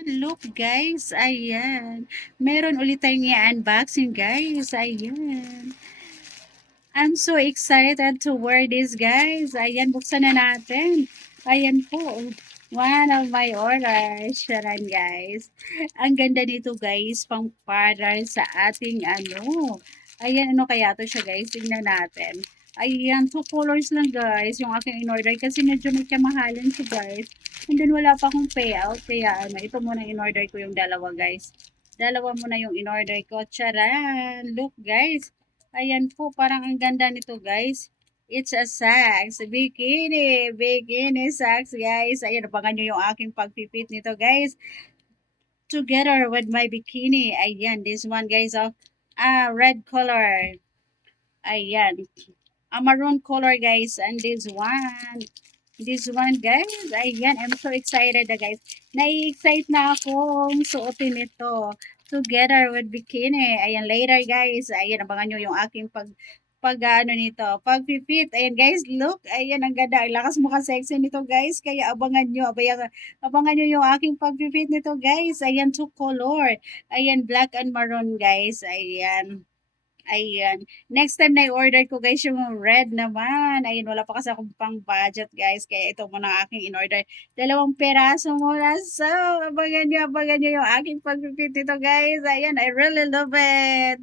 Look guys, ayan. Meron ulit tayong i-unboxing guys, ayan. I'm so excited to wear this guys. Ayan, buksan na natin. Ayan po. One of my orders. Sharan guys. Ang ganda nito guys, pang para sa ating ano. Ayan, ano kaya to siya guys? Tingnan natin. Ayan, two colors lang guys, yung aking in-order kasi medyo nagkamahalan siya guys. And then wala pa akong payout, kaya ano, ito muna in-order ko yung dalawa guys. Dalawa muna yung in-order ko. Charan! Look guys, ayan po, parang ang ganda nito guys. It's a sax, bikini, bikini sax guys. Ayan, abangan nyo yung aking pagpipit nito guys. Together with my bikini. Ayan, this one guys of red color. Ayan, a maroon color guys. And this one guys, ayan, I'm so excited na guys. Nai-excite na akong suotin ito together with bikini. Ayan, later guys, ayan, abangan nyo yung aking ano nito, pag-fit. Ayan guys, look, ayan, ang ganda. Ang lakas mukha sexy nito guys, kaya abangan nyo yung aking pag-fit nito guys. Ayan, two color. Ayan, black and maroon guys. Ayan. Ayan. Next time na i-order ko guys yung red naman. Ayun, wala pa kasi akong pang budget guys. Kaya ito muna ang aking in-order. Dalawang peraso muna. So, abangan nyo yung aking pag-repeat nito guys. Ayan, I really love it.